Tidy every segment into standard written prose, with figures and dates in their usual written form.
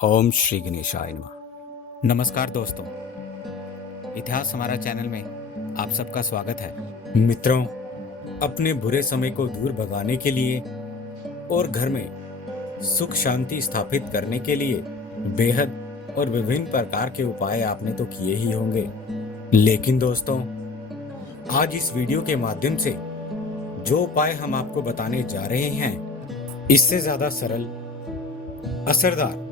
ओम श्री गणेशाय नमः। नमस्कार दोस्तों, इतिहास हमारा चैनल में आप सबका स्वागत है। मित्रों, अपने बुरे समय को दूर भगाने के लिए और घर में सुख शांति स्थापित करने के लिए बेहद और विभिन्न प्रकार के उपाय आपने तो किए ही होंगे। लेकिन दोस्तों, आज इस वीडियो के माध्यम से जो उपाय हम आपको बताने जा रहे हैं, इससे ज्यादा सरल, असरदार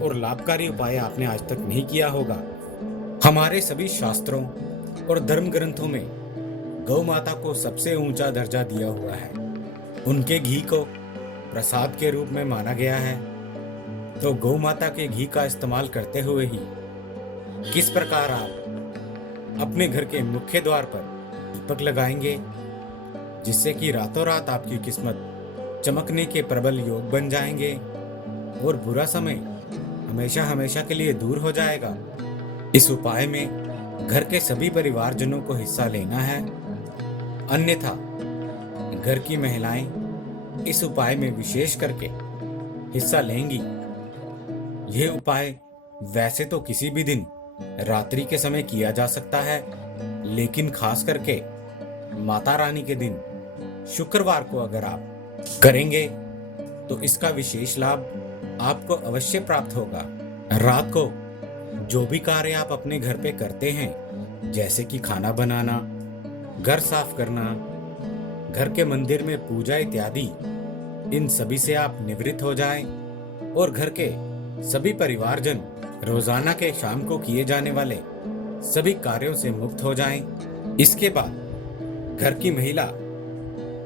और लाभकारी उपाय आपने आज तक नहीं किया होगा। हमारे सभी शास्त्रों और धर्म ग्रंथों में गौ माता को सबसे ऊंचा दर्जा दिया हुआ है। उनके घी को प्रसाद के रूप में माना गया है। तो गौ माता के घी का इस्तेमाल करते हुए ही किस प्रकार आप अपने घर के मुख्य द्वार पर दीपक लगाएंगे, जिससे कि रातों रात आपकी किस्मत चमकने के प्रबल योग बन जाएंगे और बुरा समय हमेशा हमेशा के लिए दूर हो जाएगा। इस उपाय में घर के सभी परिवारजनों को हिस्सा लेना है, अन्यथा घर की महिलाएं इस उपाय में विशेष करके हिस्सा लेंगी। यह उपाय वैसे तो किसी भी दिन रात्रि के समय किया जा सकता है, लेकिन खास करके माता रानी के दिन शुक्रवार को अगर आप करेंगे तो इसका विशेष लाभ आपको अवश्य प्राप्त होगा। रात को जो भी कार्य आप अपने घर पे करते हैं, जैसे कि खाना बनाना, घर साफ करना, घर के मंदिर में पूजा इत्यादि, इन सभी से आप निवृत्त हो जाएं और घर के सभी परिवारजन रोजाना के शाम को किए जाने वाले सभी कार्यों से मुक्त हो जाएं। इसके बाद घर की महिला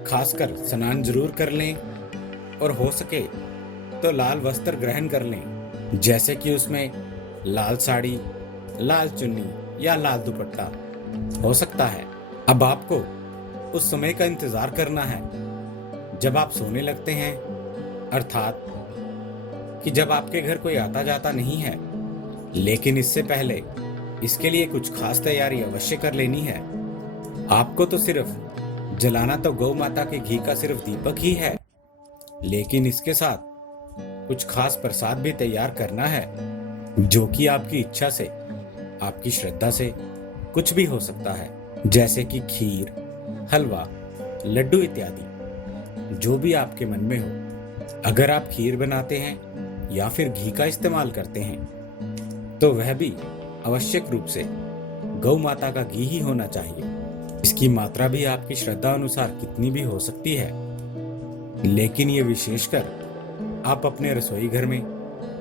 खासकर स्नान जरूर कर लें और हो सके तो लाल वस्त्र ग्रहण कर लें, जैसे कि उसमें लाल साड़ी, लाल चुन्नी या लाल दुपट्टा हो सकता है। अब आपको उस समय का इंतजार करना है जब आप सोने लगते हैं, अर्थात कि जब आपके घर कोई आता जाता नहीं है। लेकिन इससे पहले इसके लिए कुछ खास तैयारी अवश्य कर लेनी है। आपको तो सिर्फ जलाना तो गौ माता के घी का सिर्फ दीपक ही है, लेकिन इसके साथ कुछ खास प्रसाद भी तैयार करना है, जो कि आपकी इच्छा से, आपकी श्रद्धा से कुछ भी हो सकता है, जैसे कि खीर, हलवा, लड्डू इत्यादि, जो भी आपके मन में हो। अगर आप खीर बनाते हैं या फिर घी का इस्तेमाल करते हैं तो वह भी आवश्यक रूप से गौ माता का घी ही होना चाहिए। इसकी मात्रा भी आपकी श्रद्धा अनुसार कितनी भी हो सकती है, लेकिन ये विशेषकर आप अपने रसोई घर में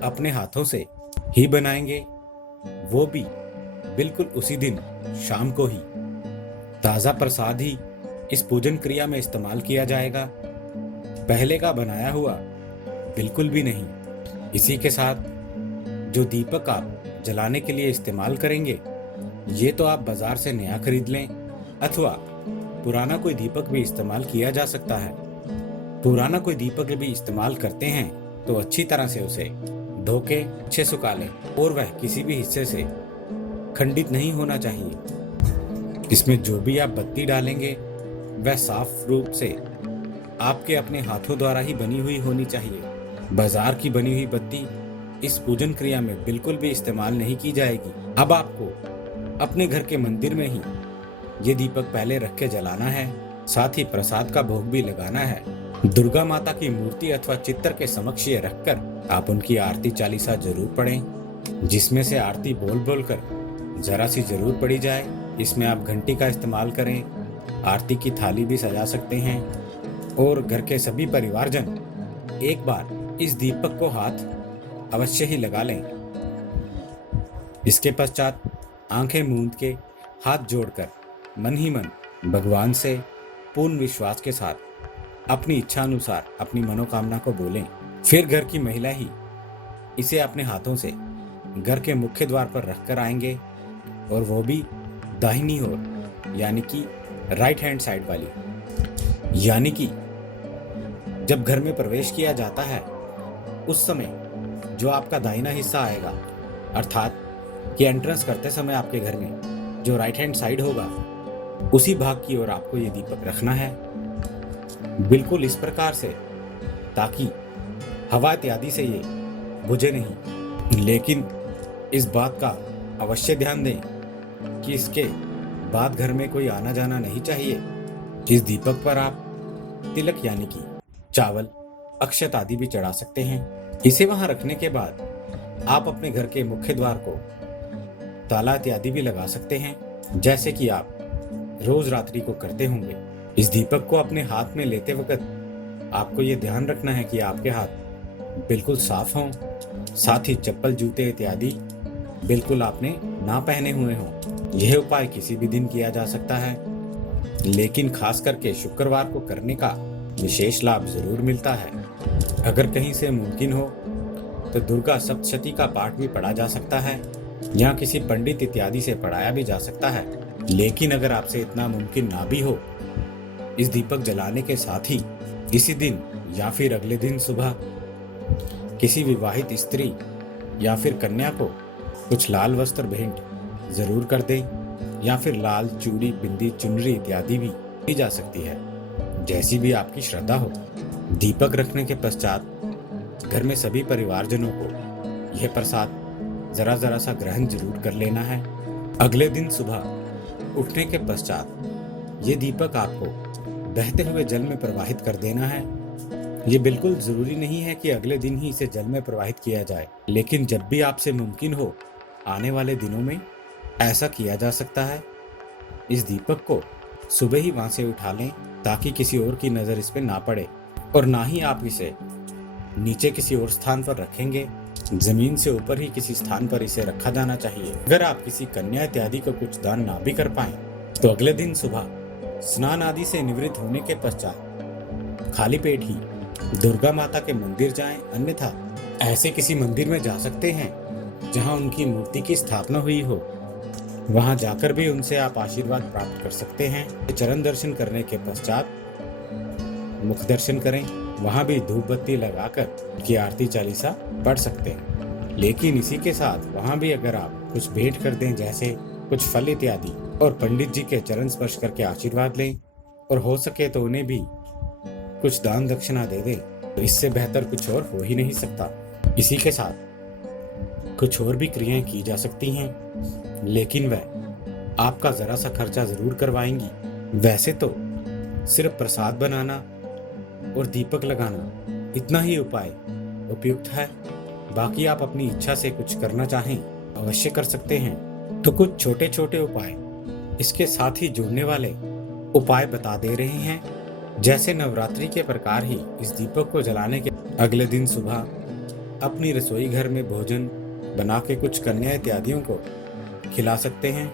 अपने हाथों से ही बनाएंगे, वो भी बिल्कुल उसी दिन शाम को ही। ताजा प्रसाद ही इस पूजन क्रिया में इस्तेमाल किया जाएगा, पहले का बनाया हुआ बिल्कुल भी नहीं। इसी के साथ जो दीपक आप जलाने के लिए इस्तेमाल करेंगे, ये तो आप बाजार से नया खरीद लें, अथवा पुराना कोई दीपक भी इस्तेमाल किया जा सकता है। पुराना कोई दीपक भी इस्तेमाल करते हैं तो अच्छी तरह से उसे धो के अच्छे सुखा लें और वह किसी भी हिस्से से खंडित नहीं होना चाहिए। इसमें जो भी आप बत्ती डालेंगे वह साफ रूप से आपके अपने हाथों द्वारा ही बनी हुई होनी चाहिए। बाजार की बनी हुई बत्ती इस पूजन क्रिया में बिल्कुल भी इस्तेमाल नहीं की जाएगी। अब आपको अपने घर के मंदिर में ही ये दीपक पहले रख के जलाना है, साथ ही प्रसाद का भोग भी लगाना है। दुर्गा माता की मूर्ति अथवा चित्र के समक्ष ये रखकर आप उनकी आरती चालीसा जरूर पढ़ें, जिसमें से आरती बोल बोल कर जरा सी जरूर पढ़ी जाए। इसमें आप घंटी का इस्तेमाल करें, आरती की थाली भी सजा सकते हैं और घर के सभी परिवारजन एक बार इस दीपक को हाथ अवश्य ही लगा लें। इसके पश्चात आंखें मूंद के हाथ जोड़कर मन ही मन भगवान से पूर्ण विश्वास के साथ अपनी इच्छा अनुसार अपनी मनोकामना को बोलें। फिर घर की महिला ही इसे अपने हाथों से घर के मुख्य द्वार पर रखकर आएंगे, और वो भी दाहिनी ओर, यानी कि राइट हैंड साइड वाली। यानी कि जब घर में प्रवेश किया जाता है उस समय जो आपका दाहिना हिस्सा आएगा, अर्थात कि एंट्रेंस करते समय आपके घर में जो राइट हैंड साइड होगा, उसी भाग की ओर आपको ये दीपक रखना है, बिल्कुल इस प्रकार से, ताकि हवा इत्यादि से ये बुझे नहीं। लेकिन इस बात का अवश्य ध्यान दें कि इसके बाद घर में कोई आना जाना नहीं चाहिए। इस दीपक पर आप तिलक यानी कि चावल, अक्षत आदि भी चढ़ा सकते हैं। इसे वहां रखने के बाद आप अपने घर के मुख्य द्वार को ताला इत्यादि भी लगा सकते हैं, जैसे कि आप रोज रात्रि को करते होंगे। इस दीपक को अपने हाथ में लेते वक्त आपको ये ध्यान रखना है कि आपके हाथ बिल्कुल साफ हों, साथ ही चप्पल, जूते इत्यादि बिल्कुल आपने ना पहने हुए हों। यह उपाय किसी भी दिन किया जा सकता है, लेकिन खास करके शुक्रवार को करने का विशेष लाभ जरूर मिलता है। अगर कहीं से मुमकिन हो तो दुर्गा सप्तशती का पाठ भी पढ़ा जा सकता है या किसी पंडित इत्यादि से पढ़ाया भी जा सकता है। लेकिन अगर आपसे इतना मुमकिन ना भी हो, इस दीपक जलाने के साथ ही इसी दिन या फिर अगले दिन सुबह किसी विवाहित स्त्री या फिर कन्या को कुछ लाल वस्त्र भेंट जरूर कर दें, या फिर लाल चूड़ी, बिंदी, चुनरी इत्यादि भी की जा सकती है, जैसी भी आपकी श्रद्धा हो। दीपक रखने के पश्चात घर में सभी परिवारजनों को यह प्रसाद जरा जरा सा ग्रहण जरूर कर लेना है। अगले दिन सुबह उठने के पश्चात ये दीपक आपको बहते हुए जल में प्रवाहित कर देना है। ये बिल्कुल जरूरी नहीं है कि अगले दिन ही इसे जल में प्रवाहित किया जाए, लेकिन जब भी आपसे मुमकिन हो आने वाले दिनों में ऐसा किया जा सकता है। इस दीपक को सुबह ही वहां से उठा लें ताकि किसी और की नजर इस पे ना पड़े, और ना ही आप इसे नीचे किसी और स्थान पर रखेंगे। जमीन से ऊपर ही किसी स्थान पर इसे रखा जाना चाहिए। अगर आप किसी कन्या इत्यादि को कुछ दान ना भी कर पाए तो अगले दिन सुबह स्नान आदि से निवृत्त होने के पश्चात खाली पेट ही दुर्गा माता के मंदिर जाएं, अन्यथा ऐसे किसी मंदिर में जा सकते हैं जहां उनकी मूर्ति की स्थापना हुई हो। वहां जाकर भी उनसे आप आशीर्वाद प्राप्त कर सकते हैं। चरण दर्शन करने के पश्चात मुख दर्शन करें, वहां भी धूप बत्ती लगाकर की आरती चालीसा पढ़ सकते हैं। लेकिन इसी के साथ वहां भी अगर आप कुछ भेंट कर दें, जैसे कुछ फल इत्यादि, और पंडित जी के चरण स्पर्श करके आशीर्वाद लें, और हो सके तो उन्हें भी कुछ दान दक्षिणा दे दें, तो इससे बेहतर कुछ और हो ही नहीं सकता। इसी के साथ कुछ और भी क्रियाएं की जा सकती हैं, लेकिन वह आपका जरा सा खर्चा जरूर करवाएंगी। वैसे तो सिर्फ प्रसाद बनाना और दीपक लगाना इतना ही उपाय उपयुक्त है। बाकी आप अपनी इच्छा से कुछ करना चाहें अवश्य कर सकते हैं। तो कुछ छोटे छोटे उपाय इसके साथ ही जुड़ने वाले उपाय बता दे रहे हैं। जैसे नवरात्रि के प्रकार ही इस दीपक को जलाने के अगले दिन सुबह अपनी रसोई घर में भोजन बना के कुछ कन्या इत्यादियों को खिला सकते हैं,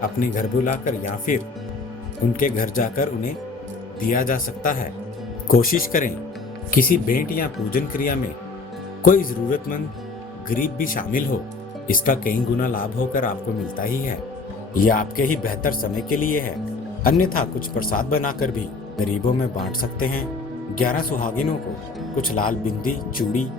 अपने घर बुलाकर या फिर उनके घर जाकर उन्हें दिया जा सकता है। कोशिश करें किसी भेंट या पूजन क्रिया में कोई जरूरतमंद गरीब भी शामिल हो, इसका कई गुना लाभ होकर आपको मिलता ही है। यह आपके ही बेहतर समय के लिए है। अन्यथा कुछ प्रसाद बनाकर भी गरीबों में बांट सकते हैं। 11 सुहागिनों को कुछ लाल बिंदी, चूड़ी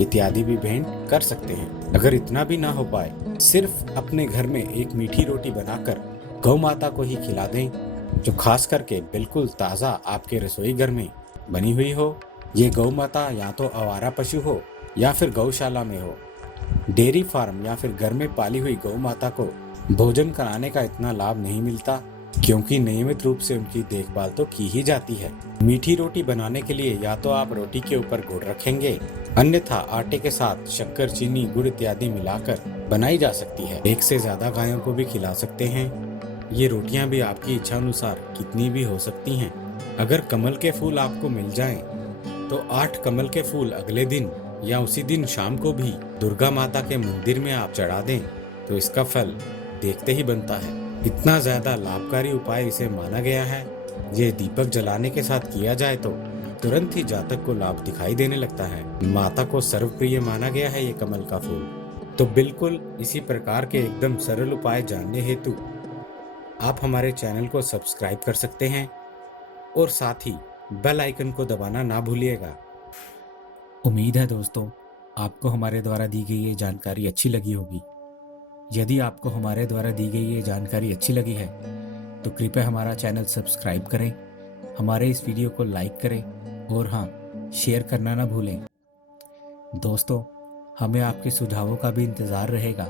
इत्यादि भी भेंट कर सकते हैं। अगर इतना भी ना हो पाए, सिर्फ अपने घर में एक मीठी रोटी बनाकर गौ माता को ही खिला दें, जो खास करके बिल्कुल ताज़ा आपके रसोई घर में बनी हुई हो। ये गौ माता या तो आवारा पशु हो या फिर गौशाला में हो। डेयरी फार्म या फिर घर में पाली हुई गौ माता को भोजन कराने का इतना लाभ नहीं मिलता, क्योंकि नियमित रूप से उनकी देखभाल तो की ही जाती है। मीठी रोटी बनाने के लिए या तो आप रोटी के ऊपर गुड़ रखेंगे, अन्यथा आटे के साथ शक्कर, चीनी, गुड़ इत्यादि मिलाकर बनाई जा सकती है। एक से ज्यादा गायों को भी खिला सकते हैं। ये रोटियां भी आपकी इच्छा अनुसार कितनी भी हो सकती हैं। अगर कमल के फूल आपको मिल जाएं, तो 8 कमल के फूल अगले दिन या उसी दिन शाम को भी दुर्गा माता के मंदिर में आप चढ़ा दें, तो इसका फल देखते ही बनता है। इतना ज्यादा लाभकारी उपाय इसे माना गया है। ये दीपक जलाने के साथ किया जाए तो तुरंत ही जातक को लाभ दिखाई देने लगता है। माता को सर्वप्रिय माना गया है ये कमल का फूल। तो बिल्कुल इसी प्रकार के एकदम सरल उपाय जानने हेतु आप हमारे चैनल को सब्सक्राइब कर सकते हैं और साथ ही बेल आइकन को दबाना ना भूलिएगा। उम्मीद है दोस्तों आपको हमारे द्वारा दी गई ये जानकारी अच्छी लगी होगी। यदि आपको हमारे द्वारा दी गई ये जानकारी अच्छी लगी है तो कृपया हमारा चैनल सब्सक्राइब करें, हमारे इस वीडियो को लाइक करें और हाँ, शेयर करना ना भूलें। दोस्तों, हमें आपके सुझावों का भी इंतज़ार रहेगा,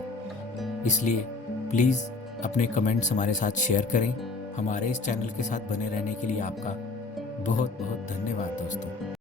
इसलिए प्लीज़ अपने कमेंट्स हमारे साथ शेयर करें। हमारे इस चैनल के साथ बने रहने के लिए आपका बहुत बहुत धन्यवाद दोस्तों।